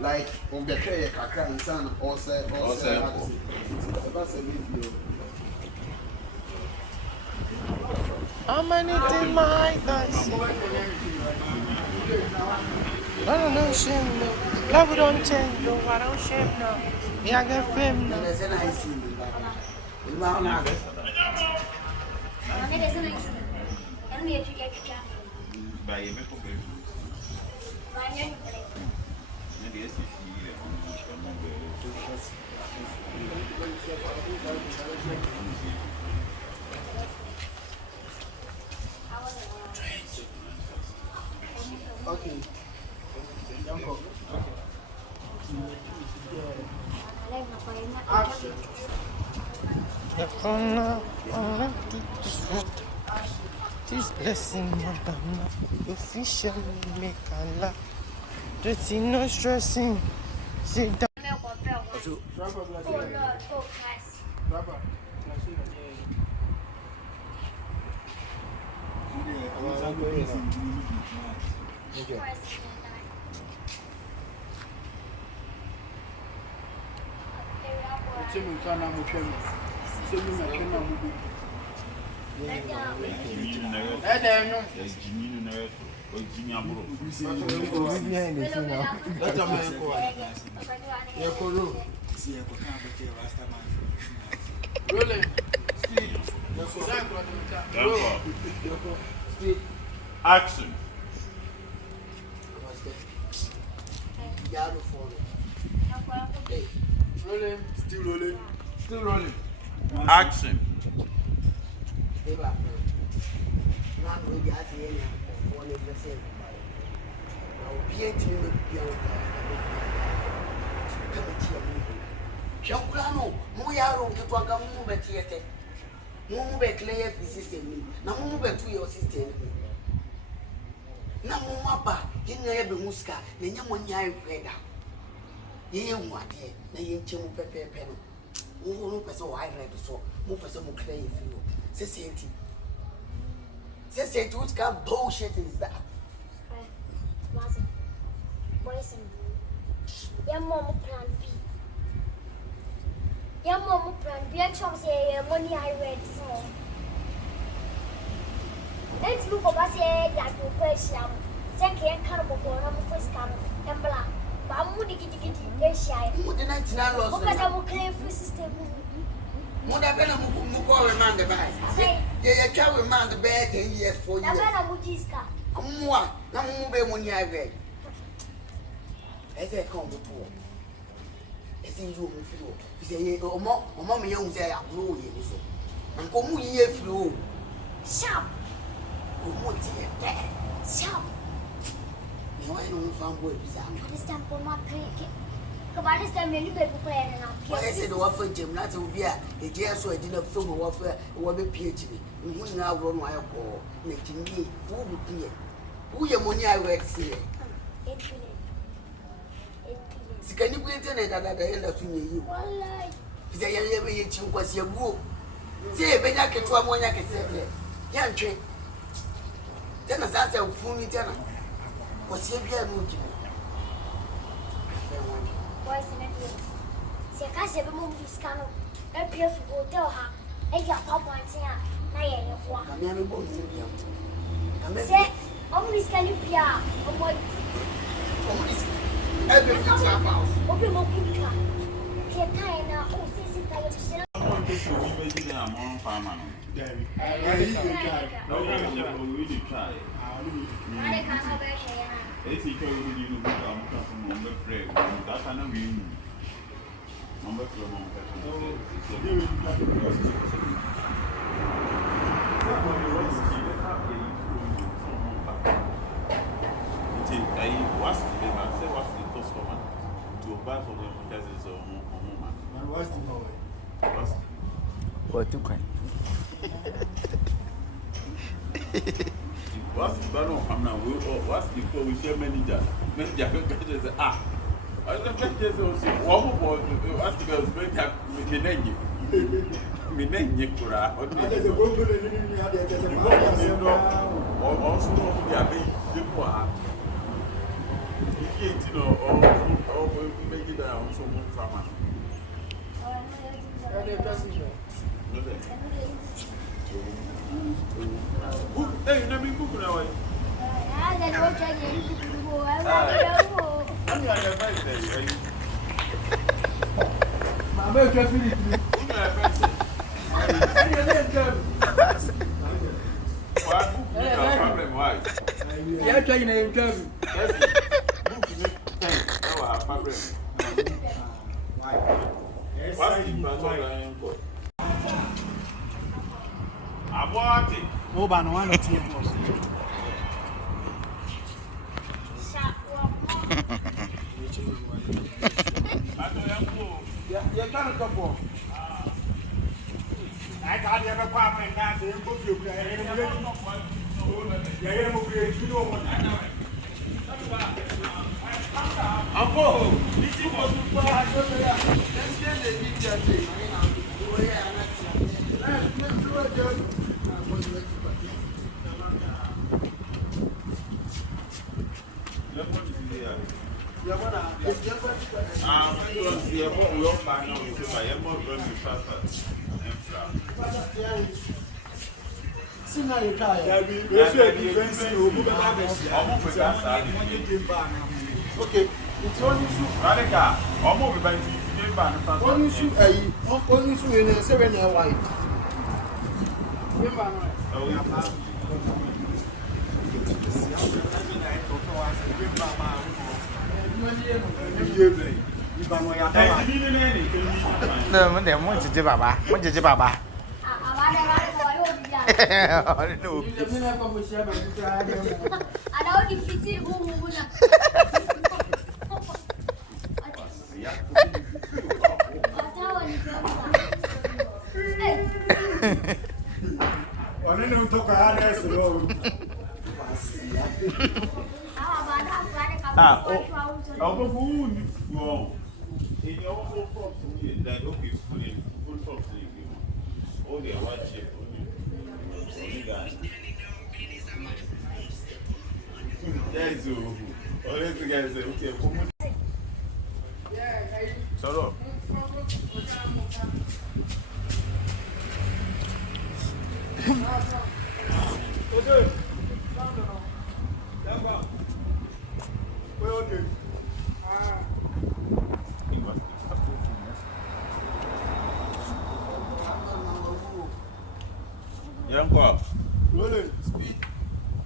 like on the tray, Kakra and Son, also, how many in my dice? No, no, shame no. Love don't change, no, I don't shame no. Yeah, I get fame no. Okay. The corner on this blessing, Madonna. Officially make a lot. Dressing, no stressing. Sit down. Action. Still rolling. Action. Shakurano, Moyaro, Kitwanga Mubetiete. Mumube clear system, Namuba to your system. Namumaba, Yinabe Muska, Nanyamonia Reda. Ye what ye, Nayin Chimu Pepe Pen. Oh, no, so I read so, Mupaso Clay Field. Society. Society, what kind of bullshit is that? Boys and your mom plan B. Your mom plan B. I say money I read so. Let's look over say that you question. Second cannibal on the first cannibal. And black. But I'm going to get shy. What the 99 loss? Because I will claim free system. What I've been a Muko remand the bag. Yeah, you can't remand the bag 10 years for you. I'm what? Now move when you have read. As I come before. As in you feel. You say, oh, Mamma young say, I'm blowing you. And come here through. Sharp. Sharp. You ain't no fun boy. This time for my cricket. About this time, you better play and I said, offer Jim, not to be a dear, so I didn't film warfare, or be PhD. We will now run my call, making me who would be it. Who your money I read see it. Can you bring it at the end of you? They are never yet you was your woo. Say, when I can try one, I can say, young train. Then as I said, fool tenor. Was here be a movie? Boys and girls. See, I can't say the movie is kind of a beautiful hotel. I got papa and say, I walk. I'm never going to be. Say, only can you be a boy? Everything's our house. Open my picture. Can't tie now. Oh, this is tired. I want to show you a farmer. Daddy. Really try. It's equal to you from number three. That's an amazing number from what's the customer to buy from them because it's a woman. What's the boy? What to kind? What's the battle come now? What's the call with your manager? Manager can say, ah, I don't think there's also one more. What's the girl's going to have with the name? Minekura. There's a broken in the also, they are being You know, or make it down so much farmer. Hey, you never been cooking now. I'm going to feel it. You're trying to travel. I'm watching. Oh, but no one is here. You're trying to talk for. I got the other part and that's the input you play. Uncle, This is what you put on your hair. Let's get the media thing. See now you try. Okay, it's only soup. Only soup, only soup in a 7 year white. No, man, they want to do Baba. What did you Baba? I don't know. I don't defeat it. I don't talk about this.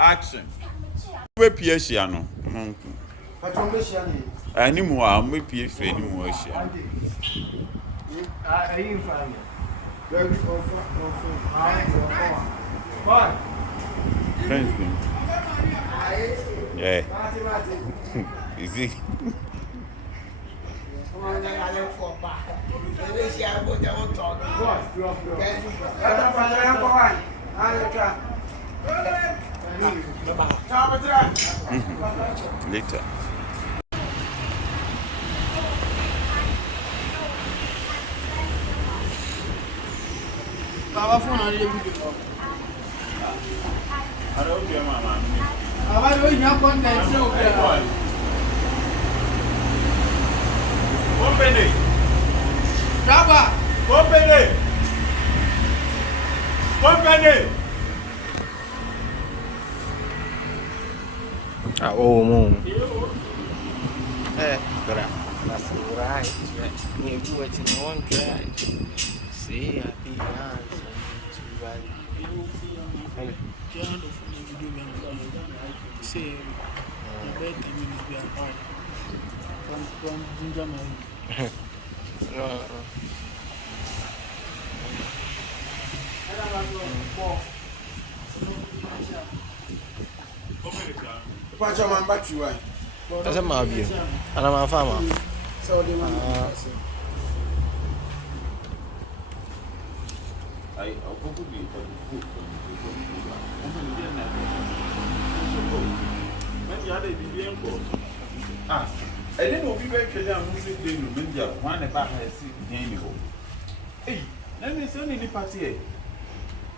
Action. We Piano. Anymore, I'm with PF anymore. I ain't fine. Very yeah. You see? Later. Baba phone on you. I don't care, Mama. Baba don't have content. Open it. Baba, Open it. Open it. Oh, mom. That's right. You do it in one try. See, I think say, the bedtime is be apart. From Ginger Man. no. Watch your man back to you. That's a my view. And I'm a farmer. So they want I'll probably for the food from I didn't know people actually are moving to India. One about her seat game. Hey, let me send any party.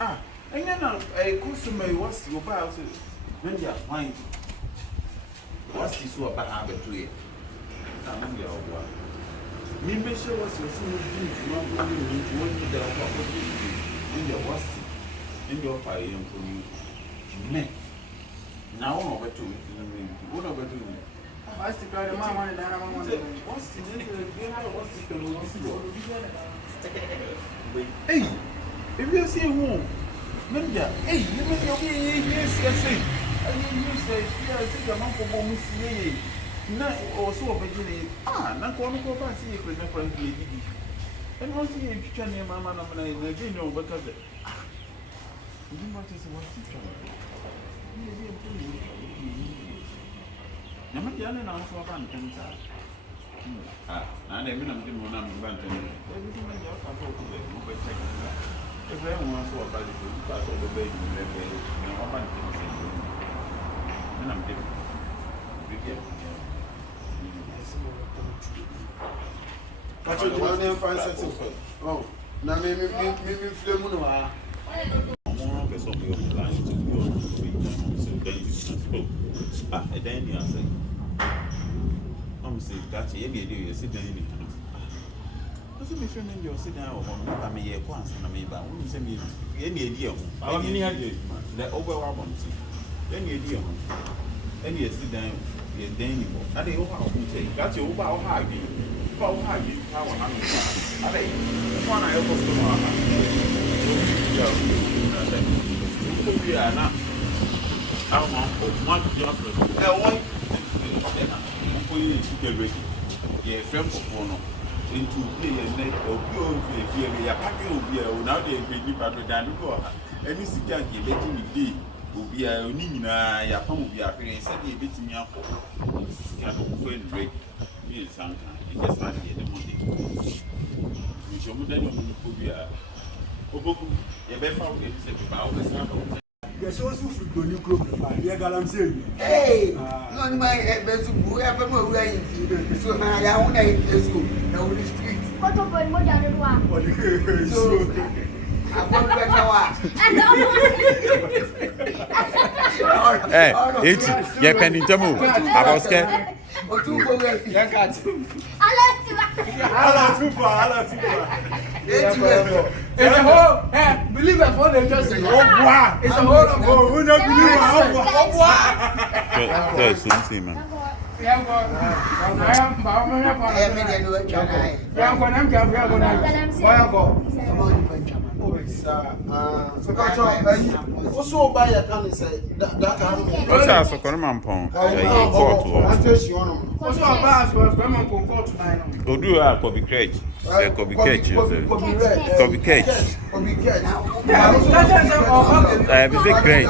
And then a customer was to go by India. Wine. What's what's this so about habit to it? I'm not your one. Me make sure what's your son do not want you the in your what's in your fire and for you. Men. Now one over two. One over two. What's the card? Mama and Dana? What's the hey, if you see home, Menja, hey, you make your way, yes, yes, and you say, I think a month for one see, not also a beginning. Not one of us see if we're not friendly. And once you picture near Mamma, I'm going to know because you must say what's the trouble. Namajan and also a band can tell. And I mean, I'm doing one of the band. Everything I have to go to check. If everyone saw about it, you pass over the baby, and I'm band can say, and I'm giving. But you don't know if I said oh, now maybe Flamuno. I'm more of a song of the line to go so then you can spoke. And then you say, I'm saying that you sit down in the house. Doesn't be friendly, you'll sit down or I may once and I may buy when you send me any idea. I mean, the overwhelming. Then you idea. Then you sit down, you're anymore. I don't know how to say that's your over how you. How you how I'm one I almost come on. We are not. How much job? Yeah, films of one into play and then we are packing now they be better than go. And Mr. Yankee letting me be will be a Nina, Yapam will be a friend, said he beat me up. Yes, sometimes. Just like the Monday. We show them on Kubia. Oboku, you better found it. About the sample. Yes, also for the new group. Yeah, Galamsey. Hey, not my best whoever we're in. So now I own a school. Now the street. What about more than one? So I want to Hey, it's your penny to move. I was scared. or two for It's a whole, believe it for them just say, oh, wow. It's a whole of oh, we don't believe it. Oh, That's something, man. also buy a can say that What's our Socorman Pong? also about was Grandma Concord tonight. Go do a copy crate. Copy catch. Copy catch. Is it great?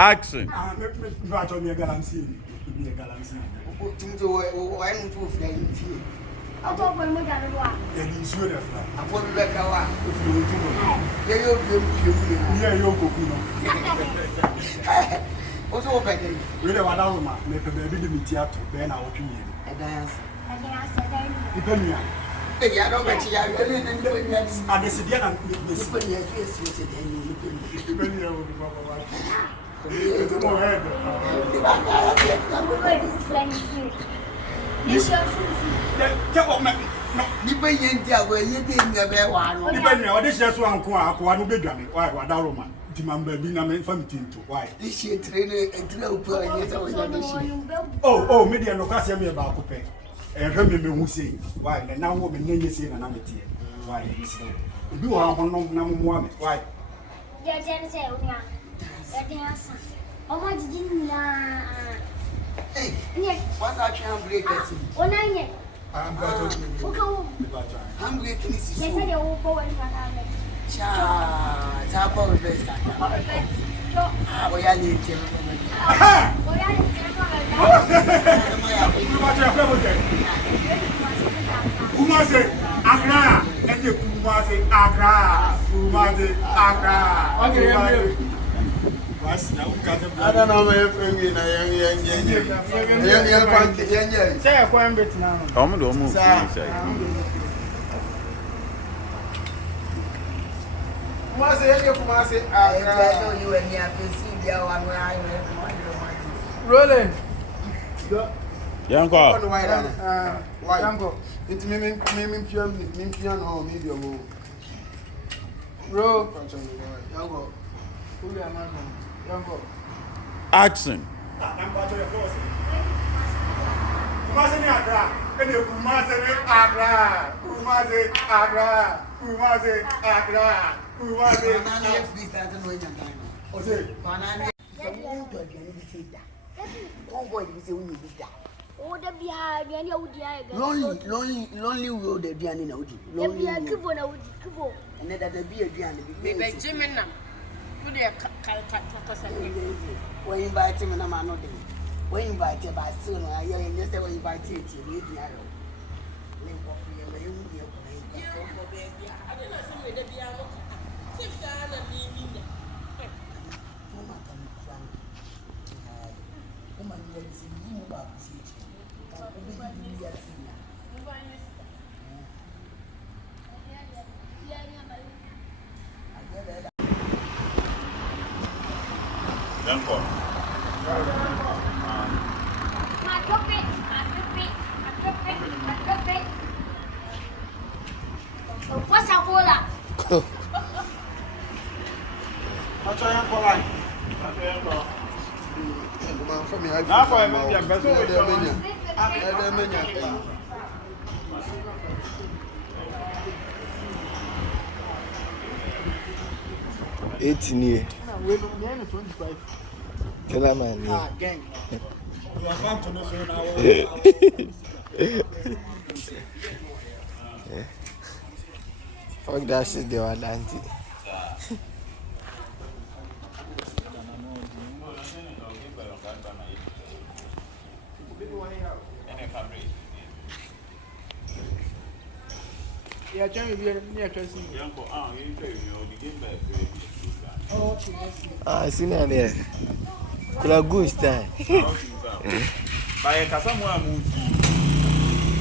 Action. I don't want more than one. I want to back out. What's open? We don't want to make a baby to meet up to Ben our opinion. A dance. I think I said Depending on I don't bet you are really doing that. and the Sidian This one, yes, you said, depending on it's more head. I'm going to fly here. You shall see. Depending on where you didn't have one. Depending on this, just one quite big one. Why, what our Roman? Timber being a man from to why? This year, trainer and throw per Oh, media no cash me about Coupe. And remember who say, why, and now woman name you say an amateur. Why? You are one number one. Why? You're telling say, yes. Oh, my didn't Hey, what's that trying to break us? One onion. I'm going to I'm breaking this. They said they will go and run. Cha, tap on the best. We are need to. Kumase, Accra, and the Kumase, Accra, Kumase, Accra. Okay, I don't know where you're bringing a young say a coin bit now. I'm going to move. Rolling. Yanko. Yanko. It's me piano medium. Roll. Yanko. Yanko. Action. Kumase ni Accra. Ene Kumase ni Accra. Kumase Accra. Kumase Accra. Kumase. Ose. Lonely road the Diana na Udi. Lonely Kivo na Udi. Kivo. And that the beer Diana. Maybe Jimmy Nam. Could you we invite him and I'm not there. We invite him by soon. I hear him just say we invite you to meet the arrow. Link up here, but you will be I didn't know some of the piano. Six and a meaning. Woman, you see, you move up, see. Yanko. What's up, Bola? What's your Yanko like? Now for a best Killer man. Gang. You are fun to know so now. Fuck that shit, they were dancing. Yeah, Johnny, you're near Chelsea. Yanko, you play the game back. Ah, I seen her there. Could have good time. By a Casamoa movie.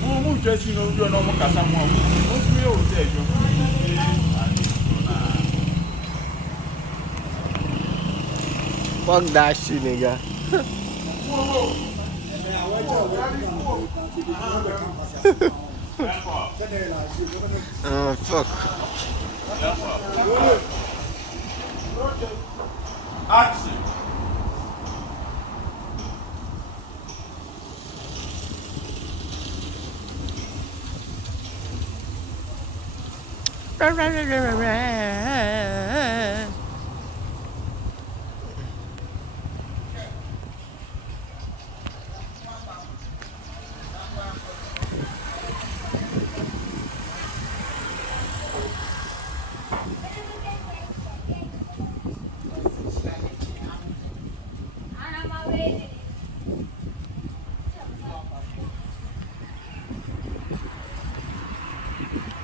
Who just you know you're normal Casamoa movie. Most me will tell you. Fuck that shit, nigga. Fuck. Action.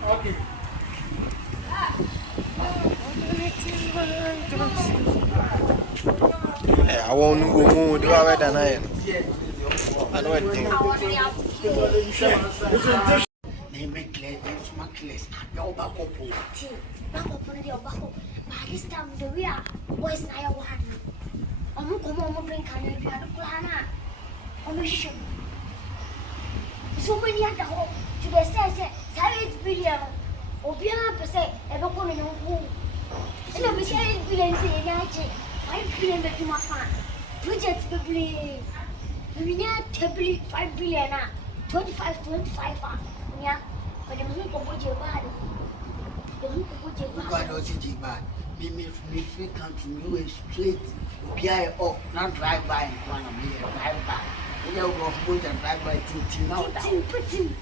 Okay. I won't know do I than I am. I know what They make clear, they smack less. You're back up. Back up on the back up. By this time, the real boys now are one. I'm come on, bring Canada, Plana. I'm a ship. So many at the home to the stairs, 7 billion. Or beyond per se, ever coming on home. And I'm 7 billion, 5 billion that you must find. Projects the blade. We need 5 billion, 25. Yeah, but the money can put your body. The money can put your body. God knows it's bad. Me free country, you and straight. Be off, not drive by in front of me, drive by. We are going to go and drive by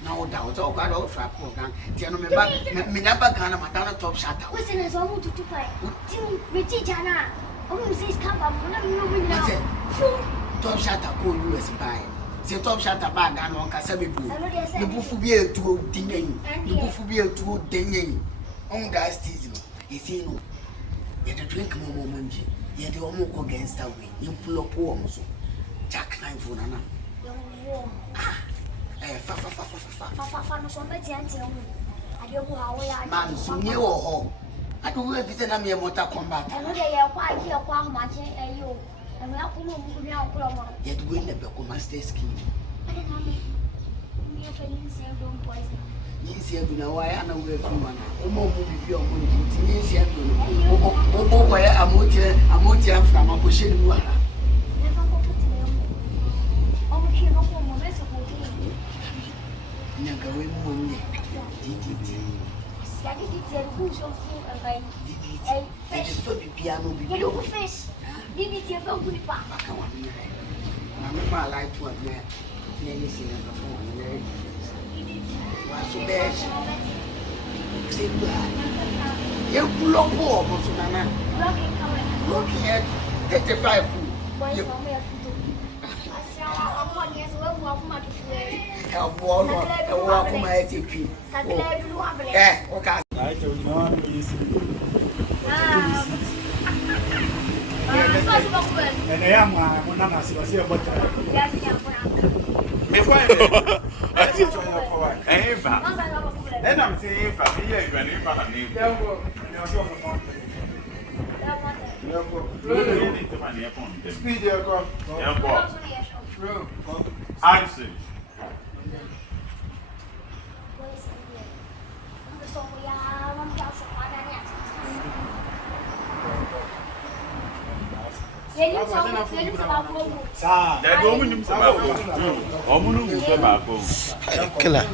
no doubt. Oh, God, all trap program. Tell me back, me never can, Madonna top shut out. What's in a zone to buy? With Jana. Oh, says come up, top shut up, go US by. Say top shut up bag and on Casabibu. The buff be a two dinging. The buff be a two dinging. On that season, you see, no. You drink more money. You do almost against that way. You pull up warms. Jack nine for Nana. Man, so near or home. I don't know if it's an army motor combat. I know they are quite here, quite much, and you. And we are going to be out from Yet win the Becoma State scheme. I don't know. We have a new same room poison. You see, I don't know why I know where from one. Omo will be your own duty. You see, I don't know. Oh, why I'm out here from a pushing water. Never go to them. Oh, here, no more rest of the Never win Monday. I did it who's your food and by a fish. Piano be your fish. Did it your phone with papa? I'm like to admit. Many seen it before. What's so bad? Say good. You pull up more, Mosumana. Looking at 35 food. Boys, no more food. I saw a 1 year's worth of money to help one or walk my ATP. Eh, okay. I don't know. And I am one of us was here about Then I'm saying, if I hear you, and if I name, Speed your car. action. That woman is about Killer.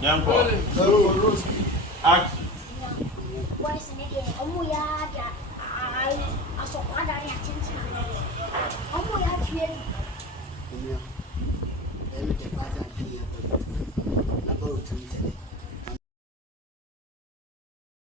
Young boy. Action. Let me take my time here. About 2 minutes.